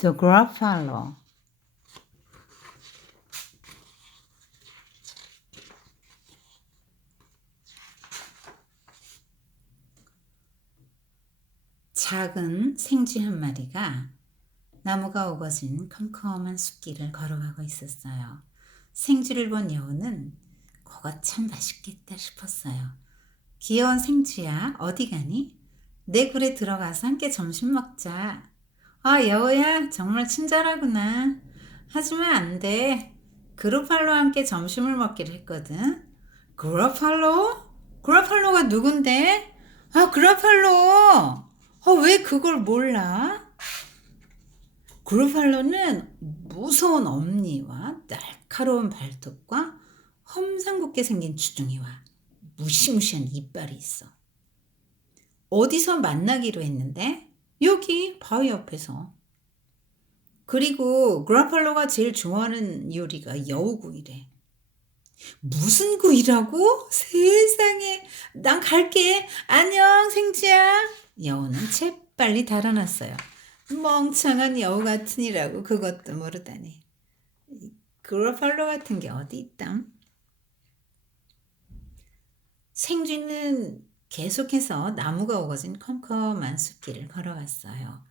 The Gruffalo. 작은 생쥐 한 마리가 나무가 우거진 컴컴한 숲길을 걸어가고 있었어요. 생쥐를 본 여우는 그거 참 맛있겠다 싶었어요. 귀여운 생쥐야, 어디 가니? 내 굴에 들어가서 함께 점심 먹자. 아, 여우야, 정말 친절하구나. 하지만 안 돼. 그루팔로와 함께 점심을 먹기로 했거든. 그루팔로? 그루팔로가 누군데? 아, 그루팔로! 왜 그걸 몰라? 그루팔로는 무서운 엄니와 날카로운 발톱과 험상궂게 생긴 주둥이와 무시무시한 이빨이 있어. 어디서 만나기로 했는데? 여기 바위 옆에서. 그리고 그루팔로가 제일 좋아하는 요리가 여우구이래. 무슨 구이라고? 세상에, 난 갈게. 안녕, 생쥐야. 여우는 재빨리 달아났어요. 멍청한 여우 같으니라고 그것도 모르다니. 그루팔로 같은 게 어디 있담? 생쥐는 계속해서 나무가 우거진 컴컴한 숲길을 걸어갔어요.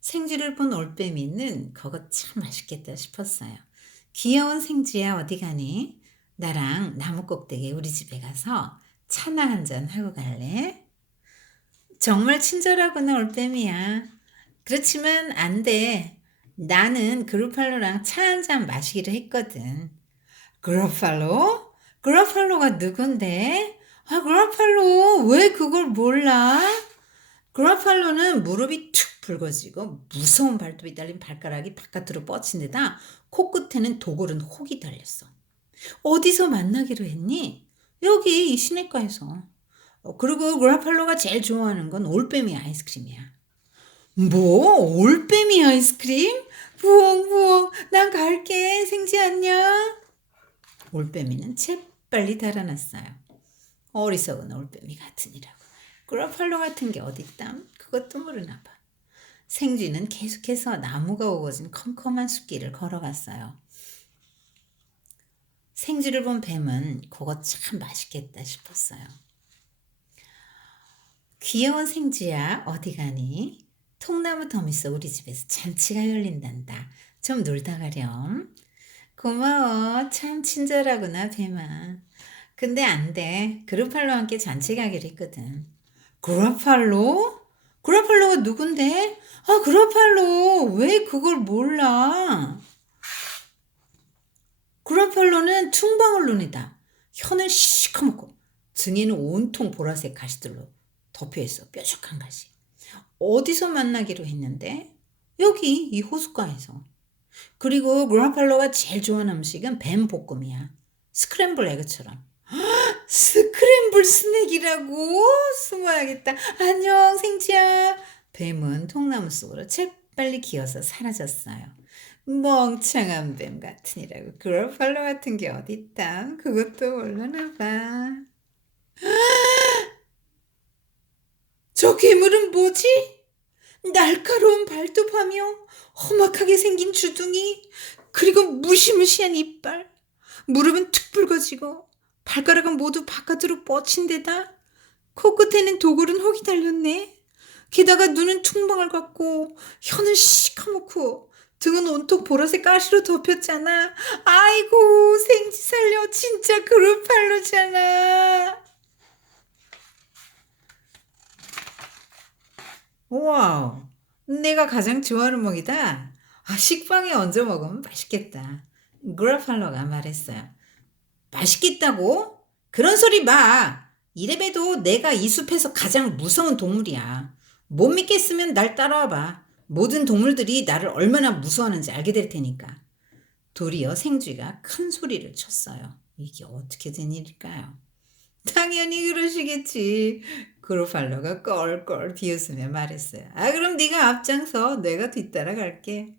생쥐를 본 올빼미는 그거 참 맛있겠다 싶었어요. 귀여운 생쥐야, 어디 가니? 나랑 나무 꼭대기 우리 집에 가서 차나 한잔 하고 갈래? 정말 친절하구나, 올빼미야. 그렇지만 안 돼. 나는 그루팔로랑 차 한잔 마시기로 했거든. 그루팔로? 그루팔로가 누군데? 아, 그루팔로 왜 그걸 몰라? 그루팔로는 무릎이 툭 붉어지고 무서운 발톱이 달린 발가락이 바깥으로 뻗친 데다 코끝에는 도구른 혹이 달렸어. 어디서 만나기로 했니? 여기 이 시내가에서. 그리고 그루팔로가 제일 좋아하는 건 올빼미 아이스크림이야. 뭐? 올빼미 아이스크림? 부엉부엉, 난 갈게. 생쥐 안녕. 올빼미는 재빨리 달아났어요. 어리석은 올빼미 같으니라고. 그루팔로 같은 게 어딨담? 그것도 모르나 봐. 생쥐는 계속해서 나무가 우거진 컴컴한 숲길을 걸어갔어요. 생쥐를 본 뱀은 그거 참 맛있겠다 싶었어요. 귀여운 생쥐야, 어디 가니? 통나무 더미 속 우리 집에서 잔치가 열린단다. 좀 놀다 가렴. 고마워. 참 친절하구나, 뱀아. 근데 안 돼. 그루팔로와 함께 잔치 가기로 했거든. 그루팔로? 그루팔로가 누군데? 아, 그루팔로. 왜 그걸 몰라? 그루팔로는 퉁방울 눈이다. 혀는 시커멓고 등에는 온통 보라색 가시들로 덮여있어. 뾰족한 가시. 어디서 만나기로 했는데? 여기 이 호숫가에서. 그리고 그루팔로가 제일 좋아하는 음식은 뱀 볶음이야. 스크램블 에그처럼. 스크램블 스낵이라고? 숨어야겠다. 안녕, 생쥐야. 뱀은 통나무 속으로 재빨리 기어서 사라졌어요. 멍청한 뱀 같으니라고. 그루팔로 같은 게 어딨다. 그것도 모르나 봐. 저 괴물은 뭐지? 날카로운 발톱하며 험악하게 생긴 주둥이, 그리고 무시무시한 이빨. 무릎은 툭 붉어지고 발가락은 모두 바깥으로 뻗친 데다 코끝에는 도구른 혹이 달렸네. 게다가 눈은 퉁방울 같고 혀는 시커멓고 등은 온통 보라색 가시로 덮였잖아. 아이고, 생쥐 살려. 진짜 그루팔로잖아. 와우, 내가 가장 좋아하는 먹이다. 아, 식빵에 얹어 먹으면 맛있겠다. 그루팔로가 말했어요. 맛있겠다고? 그런 소리 마. 이래봬도 내가 이 숲에서 가장 무서운 동물이야. 못 믿겠으면 날 따라와봐. 모든 동물들이 나를 얼마나 무서워하는지 알게 될 테니까. 도리어 생쥐가 큰 소리를 쳤어요. 이게 어떻게 된 일일까요? 당연히 그러시겠지. 그루팔로가 껄껄 비웃으며 말했어요. 아, 그럼 네가 앞장서. 내가 뒤따라갈게.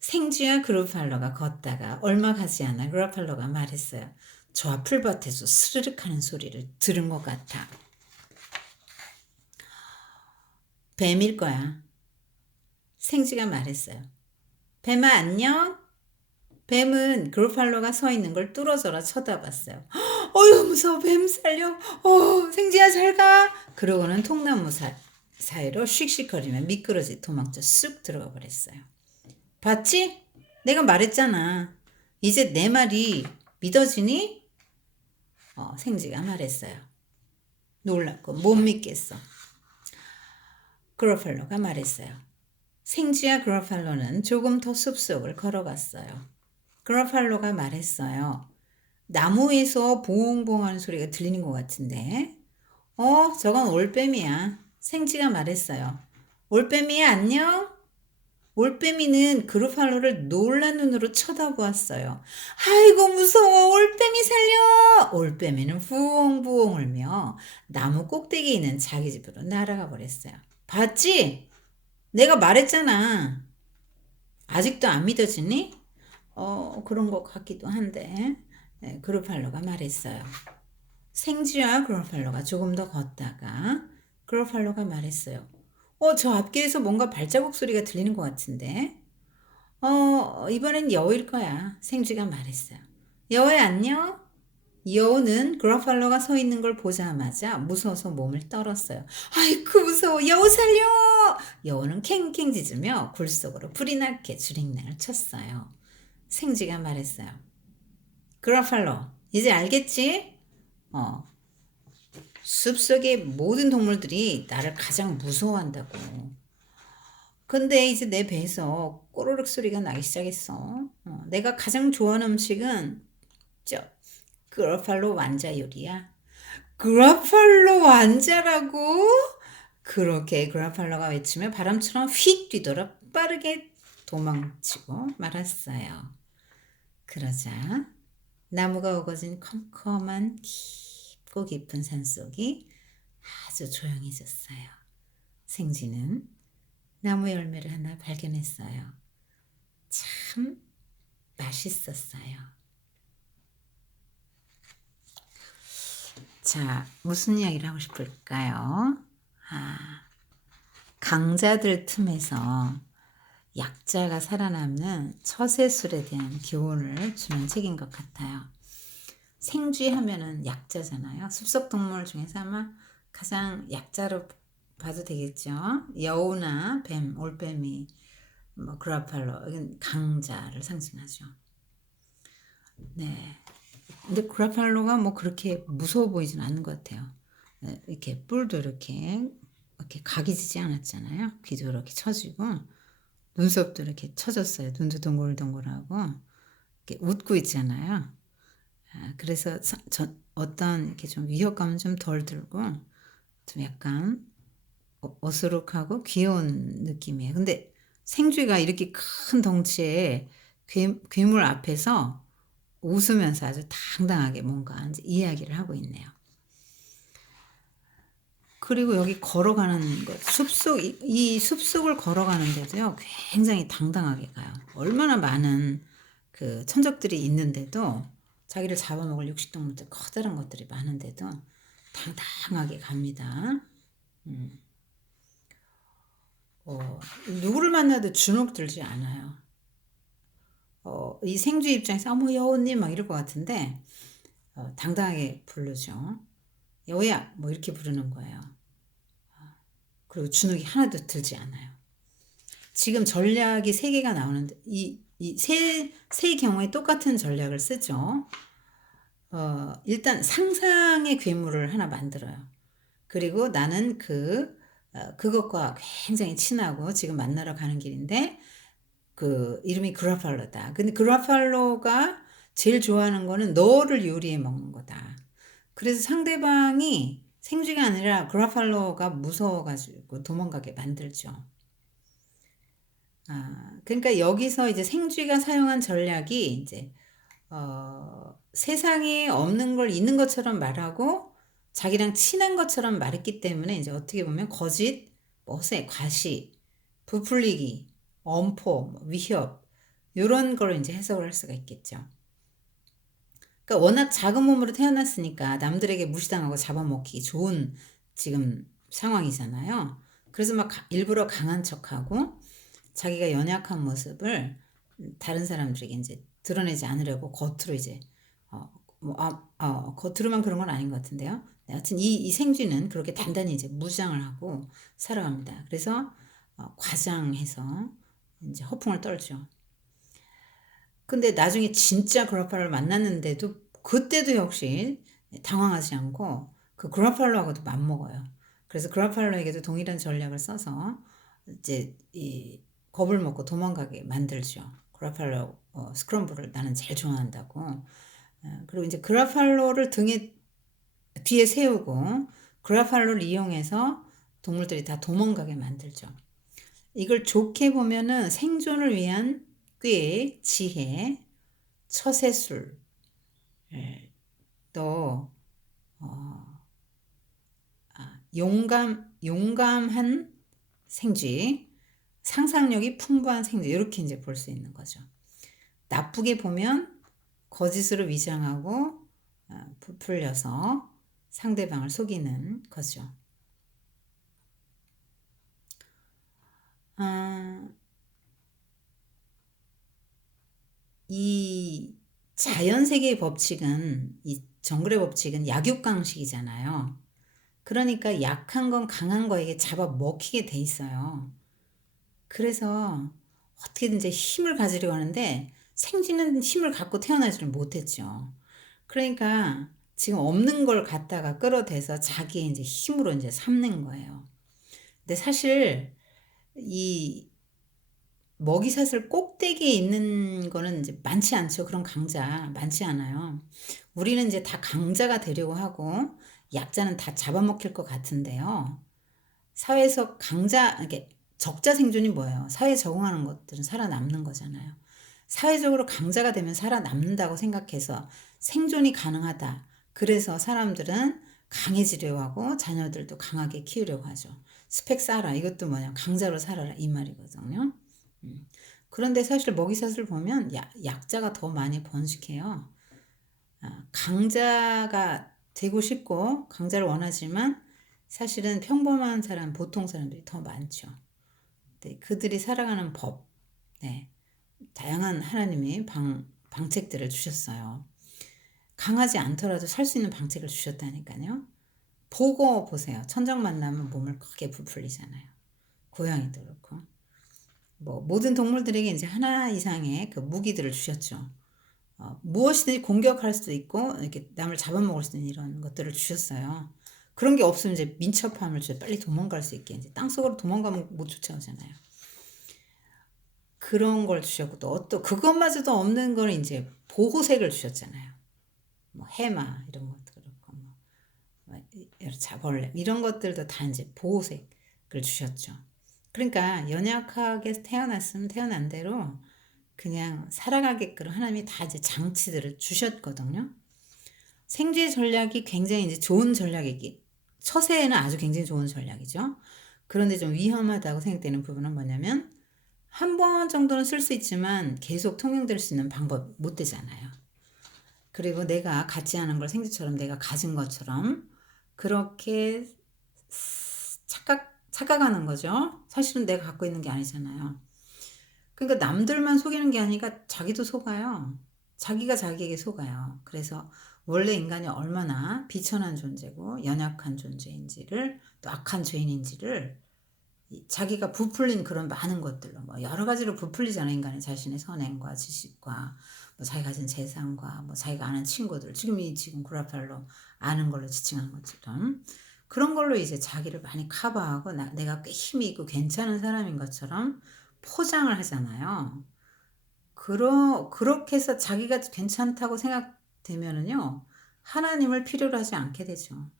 생쥐와 그루팔로가 걷다가 얼마 가지 않아 그루팔로가 말했어요. 저 앞 풀밭에서 스르륵 하는 소리를 들은 것 같아. 뱀일 거야. 생쥐가 말했어요. 뱀아 안녕? 뱀은 그루팔로가 서 있는 걸 뚫어져라 쳐다봤어요. 어휴 무서워 뱀 살려. 생쥐야 잘 가. 그러고는 통나무 사이로 씩씩거리며 미끄러지 도망쳐 쑥 들어가 버렸어요. 봤지? 내가 말했잖아. 이제 내 말이 믿어지니? 생쥐가 말했어요. 놀랍고 못 믿겠어. 그루팔로가 말했어요. 생쥐와 그루팔로는 조금 더 숲속을 걸어갔어요. 그루팔로가 말했어요. 나무에서 보옹보옹하는 소리가 들리는 것 같은데. 저건 올빼미야. 생쥐가 말했어요. 올빼미야 안녕? 올빼미는 그루팔로를 놀란 눈으로 쳐다보았어요. 아이고 무서워 올빼미 살려. 올빼미는 부엉부엉 울며 나무 꼭대기에 있는 자기 집으로 날아가 버렸어요. 봤지? 내가 말했잖아. 아직도 안 믿어지니? 그런 것 같기도 한데. 네, 그루팔로가 말했어요. 생쥐와 그루팔로가 조금 더 걷다가 그루팔로가 말했어요. 저 앞길에서 뭔가 발자국 소리가 들리는 것 같은데. 이번엔 여우일 거야. 생쥐가 말했어요. 여우야 안녕? 여우는 그루팔로가 서 있는 걸 보자마자 무서워서 몸을 떨었어요. 아이쿠 무서워 여우 살려. 여우는 캥캥 짖으며 굴 속으로 불이 나게 주랭랑을 쳤어요. 생쥐가 말했어요. 그루팔로 이제 알겠지? 숲속의 모든 동물들이 나를 가장 무서워한다고. 근데 이제 내 배에서 꼬르륵 소리가 나기 시작했어. 내가 가장 좋아하는 음식은 그라팔로 완자 요리야. 그라팔로 완자라고? 그렇게 그라팔로가 외치며 바람처럼 휙 뒤돌아 빠르게 도망치고 말았어요. 그러자 나무가 우거진 컴컴한 깊고 깊은 산속이 아주 조용해졌어요. 생쥐는 나무 열매를 하나 발견했어요. 참 맛있었어요. 자, 무슨 이야기를 하고 싶을까요? 강자들 틈에서 약자가 살아남는 처세술에 대한 교훈을 주는 책인 것 같아요. 생쥐 하면은 약자잖아요. 숲속 동물 중에서 아마 가장 약자로 봐도 되겠죠. 여우나 뱀, 올빼미, 그라팔로, 이건 강자를 상징하죠. 네. 근데 그라팔로가 그렇게 무서워 보이진 않는 것 같아요. 네, 이렇게 뿔도 이렇게 각이 지지 않았잖아요. 귀도 이렇게 쳐지고 눈썹도 이렇게 쳐졌어요. 눈도 동글동글하고 이렇게 웃고 있잖아요. 그래서 어떤 이렇게 좀 위협감은 좀 덜 들고 좀 약간 어수룩하고 귀여운 느낌이에요. 근데 생쥐가 이렇게 큰 덩치에 괴물 앞에서 웃으면서 아주 당당하게 뭔가 이제 이야기를 하고 있네요. 그리고 여기 걸어가는 것, 이 숲속을 걸어가는데도요, 굉장히 당당하게 가요. 얼마나 많은 그 천적들이 있는데도 자기를 잡아먹을 육식동물들, 커다란 것들이 많은데도 당당하게 갑니다. 누구를 만나도 주눅 들지 않아요. 이 생쥐 입장에서 어머 여우님 막 이럴 것 같은데 당당하게 부르죠. 여우야 뭐 이렇게 부르는 거예요. 그리고 주눅이 하나도 들지 않아요. 지금 전략이 3개가 나오는데 세 경우에 똑같은 전략을 쓰죠. 일단 상상의 괴물을 하나 만들어요. 그리고 나는 그것과 굉장히 친하고 지금 만나러 가는 길인데 그 이름이 그라팔로다. 근데 그라팔로가 제일 좋아하는 거는 너를 요리해 먹는 거다. 그래서 상대방이 생쥐가 아니라 그라팔로가 무서워가지고 도망가게 만들죠. 그러니까 여기서 이제 생쥐가 사용한 전략이 이제 세상에 없는 걸 있는 것처럼 말하고 자기랑 친한 것처럼 말했기 때문에 이제 어떻게 보면 거짓, 허세, 과시, 부풀리기, 엄포, 위협 이런 걸 이제 해석을 할 수가 있겠죠. 그러니까 워낙 작은 몸으로 태어났으니까 남들에게 무시당하고 잡아먹기 좋은 지금 상황이잖아요. 그래서 막 일부러 강한 척하고 자기가 연약한 모습을 다른 사람들에게 이제 드러내지 않으려고 겉으로 이제 겉으로만 그런 건 아닌 것 같은데요. 네, 하여튼 이 생쥐는 그렇게 단단히 이제 무장을 하고 살아갑니다. 그래서 과장해서 이제 허풍을 떨죠. 근데 나중에 진짜 그라팔로를 만났는데도 그때도 역시 당황하지 않고 그 그라팔로하고도 맞먹어요. 그래서 그라팔로에게도 동일한 전략을 써서 이제 이 겁을 먹고 도망가게 만들죠. 그라팔로 스크럼블을 나는 제일 좋아한다고. 그리고 이제 그라팔로를 뒤에 세우고 그라팔로를 이용해서 동물들이 다 도망가게 만들죠. 이걸 좋게 보면은 생존을 위한 꾀, 지혜, 처세술, 또 용감한 생쥐, 상상력이 풍부한 생쥐 이렇게 이제 볼 수 있는 거죠. 나쁘게 보면 거짓으로 위장하고 부풀려서 상대방을 속이는 거죠. 이 자연세계의 법칙은 이 정글의 법칙은 약육강식이잖아요. 그러니까 약한 건 강한 거에게 잡아먹히게 돼 있어요. 그래서 어떻게든 힘을 가지려고 하는데 생쥐는 힘을 갖고 태어나지를 못했죠. 그러니까 지금 없는 걸 갖다가 끌어대서 자기의 이제 힘으로 이제 삼는 거예요. 근데 사실 이 먹이사슬 꼭대기에 있는 거는 이제 많지 않죠. 그런 강자 많지 않아요. 우리는 이제 다 강자가 되려고 하고 약자는 다 잡아먹힐 것 같은데요. 사회에서 이게 적자 생존이 뭐예요? 사회에 적응하는 것들은 살아남는 거잖아요. 사회적으로 강자가 되면 살아남는다고 생각해서 생존이 가능하다. 그래서 사람들은 강해지려고 하고 자녀들도 강하게 키우려고 하죠. 스펙 쌓아라. 이것도 뭐냐? 강자로 살아라. 이 말이거든요. 그런데 사실 먹이사슬 보면 약자가 더 많이 번식해요. 강자가 되고 싶고 강자를 원하지만 사실은 평범한 사람, 보통 사람들이 더 많죠. 네, 그들이 살아가는 법, 네, 다양한 하나님이 방책들을 주셨어요. 강하지 않더라도 살 수 있는 방책을 주셨다니까요. 보고 보세요. 천적 만나면 몸을 크게 부풀리잖아요. 고양이도 그렇고. 모든 동물들에게 이제 하나 이상의 그 무기들을 주셨죠. 무엇이든지 공격할 수도 있고 이렇게 남을 잡아먹을 수 있는 이런 것들을 주셨어요. 그런 게 없으면 이제 민첩함을 줘 빨리 도망갈 수 있게 이제 땅속으로 도망가면 못 쫓아오잖아요. 그런 걸 주셨고 또 그것마저도 없는 거는 이제 보호색을 주셨잖아요. 해마 이런 것도 그렇고 자벌레 이런 것들도 다 이제 보호색을 주셨죠. 그러니까 연약하게 태어났으면 태어난 대로 그냥 살아가게끔 하나님이 다 이제 장치들을 주셨거든요. 생쥐 전략이 굉장히 이제 좋은 전략이기. 처세에는 아주 굉장히 좋은 전략이죠. 그런데 좀 위험하다고 생각되는 부분은 뭐냐면 한 번 정도는 쓸 수 있지만 계속 통용될 수 있는 방법 못 되잖아요. 그리고 내가 갖지 않은 걸 생쥐처럼 내가 가진 것처럼 그렇게 착각하는 거죠. 사실은 내가 갖고 있는 게 아니잖아요. 그러니까 남들만 속이는 게 아니라 자기도 속아요. 자기가 자기에게 속아요. 그래서 원래 인간이 얼마나 비천한 존재고 연약한 존재인지를 또 악한 죄인인지를 자기가 부풀린 그런 많은 것들로 여러 가지로 부풀리잖아요. 인간의 자신의 선행과 지식과 자기가 가진 재산과 자기가 아는 친구들 지금 구라팔로 아는 걸로 지칭한 것처럼 그런 걸로 이제 자기를 많이 커버하고 내가 꽤 힘이 있고 괜찮은 사람인 것처럼 포장을 하잖아요. 그렇게 해서 자기가 괜찮다고 생각되면은요, 하나님을 필요로 하지 않게 되죠.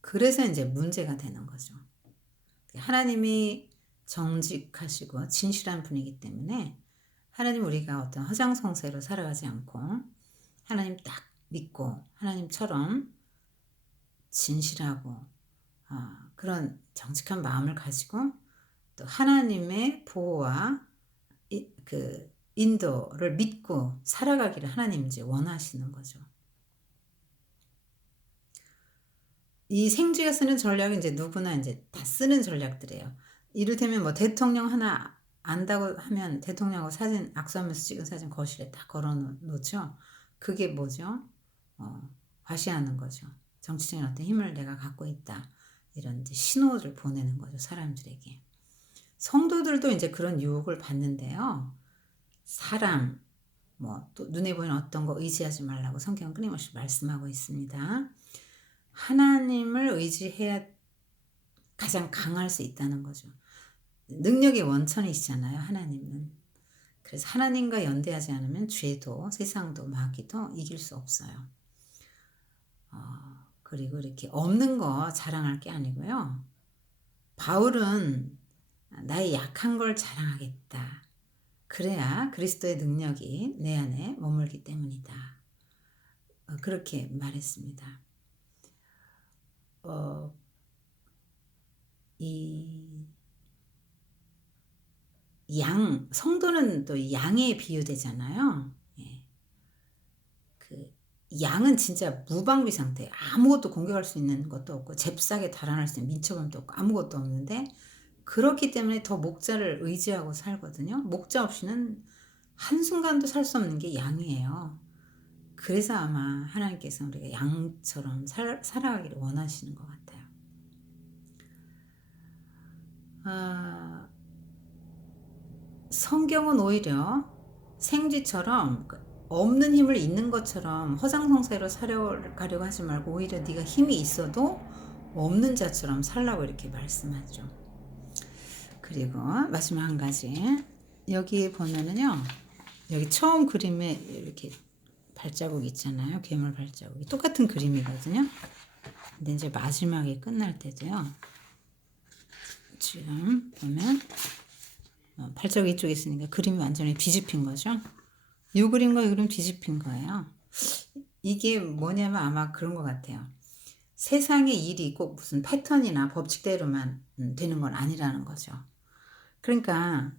그래서 이제 문제가 되는 거죠. 하나님이 정직하시고 진실한 분이기 때문에 하나님 우리가 어떤 허장성세로 살아가지 않고 하나님 딱 믿고 하나님처럼 진실하고 그런 정직한 마음을 가지고 또 하나님의 보호와 그 인도를 믿고 살아가기를 하나님 이제 원하시는 거죠. 이 생쥐가 쓰는 전략은 이제 누구나 이제 다 쓰는 전략들이에요. 이를테면 뭐 대통령 하나 안다고 하면 대통령하고 사진 악수하면서 찍은 사진 거실에 딱 걸어 놓죠. 그게 뭐죠? 과시하는 거죠. 정치적인 어떤 힘을 내가 갖고 있다. 이런 이제 신호를 보내는 거죠, 사람들에게. 성도들도 이제 그런 유혹을 받는데요. 사람, 뭐 또 눈에 보이는 어떤 거 의지하지 말라고 성경은 끊임없이 말씀하고 있습니다. 하나님을 의지해야 가장 강할 수 있다는 거죠. 능력의 원천이시잖아요, 하나님은. 그래서 하나님과 연대하지 않으면 죄도 세상도 마귀도 이길 수 없어요. 그리고 이렇게 없는 거 자랑할 게 아니고요. 바울은 나의 약한 걸 자랑하겠다. 그래야 그리스도의 능력이 내 안에 머물기 때문이다. 그렇게 말했습니다. 이 성도는 또 양에 비유되잖아요. 예. 그 양은 진짜 무방비 상태, 아무것도 공격할 수 있는 것도 없고 잽싸게 달아날 수 있는 민초범도 없고 아무것도 없는데, 그렇기 때문에 더 목자를 의지하고 살거든요. 목자 없이는 한순간도 살 수 없는 게 양이에요. 그래서 아마 하나님께서 우리가 양처럼 살아가기를 원하시는 것 같아요. 성경은 오히려 생쥐처럼 없는 힘을 있는 것처럼 허장성세로 살아가려고 하지 말고 오히려 네가 힘이 있어도 없는 자처럼 살라고 이렇게 말씀하죠. 그리고 마지막 한 가지, 여기 보면은요, 여기 처음 그림에 이렇게 발자국 있잖아요. 괴물 발자국이 똑같은 그림이거든요. 근데 이제 마지막에 끝날 때도요, 지금 보면 발자국 이쪽에 있으니까 그림이 완전히 뒤집힌 거죠. 이 그림과 이 그림 뒤집힌 거예요. 이게 뭐냐면 아마 그런 것 같아요. 세상에 일이 꼭 무슨 패턴이나 법칙대로만 되는 건 아니라는 거죠. 그러니까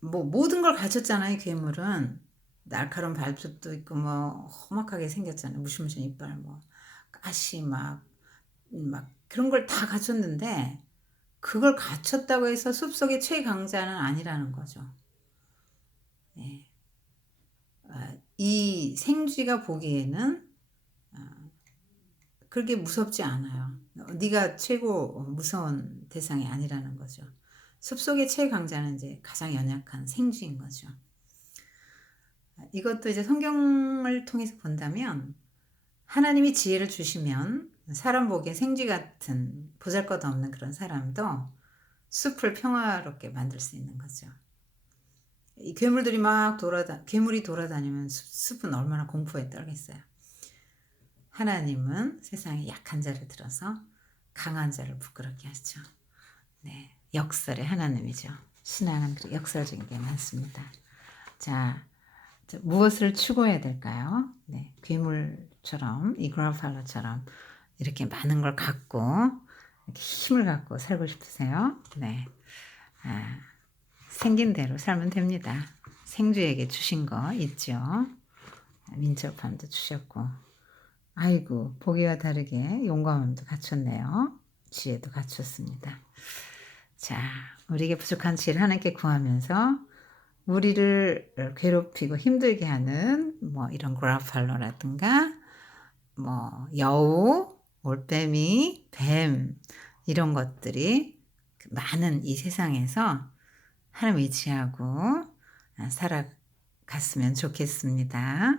뭐 모든 걸 갖췄잖아요. 괴물은 날카로운 발톱도 있고 뭐 험악하게 생겼잖아요. 무시무시한 이빨, 뭐 가시 막 그런 걸 다 갖췄는데, 그걸 갖췄다고 해서 숲속의 최강자는 아니라는 거죠. 네. 이 생쥐가 보기에는 그렇게 무섭지 않아요. 네가 최고 무서운 대상이 아니라는 거죠. 숲속의 최강자는 이제 가장 연약한 생쥐인 거죠. 이것도 이제 성경을 통해서 본다면, 하나님이 지혜를 주시면 사람 보기에 생쥐 같은 보잘것없는 그런 사람도 숲을 평화롭게 만들 수 있는 거죠. 이 괴물들이 괴물이 돌아다니면 숲은 얼마나 공포에 떨겠어요. 하나님은 세상에 약한 자를 들어서 강한 자를 부끄럽게 하죠. 네, 역설의 하나님이죠. 신앙은 역설적인 게 많습니다. 자, 무엇을 추구해야 될까요? 네, 괴물처럼, 이 그라팔러처럼 이렇게 많은 걸 갖고, 이렇게 힘을 갖고 살고 싶으세요? 네, 생긴 대로 살면 됩니다. 생쥐에게 주신 거 있죠. 민첩함도 주셨고, 아이고 보기와 다르게 용감함도 갖췄네요. 지혜도 갖췄습니다. 자, 우리에게 부족한 지혜를 하나님께 구하면서 우리를 괴롭히고 힘들게 하는 뭐 이런 그라팔러라든가 뭐 여우, 올빼미, 뱀, 이런 것들이 많은 이 세상에서 하나님 의지하고 살아갔으면 좋겠습니다.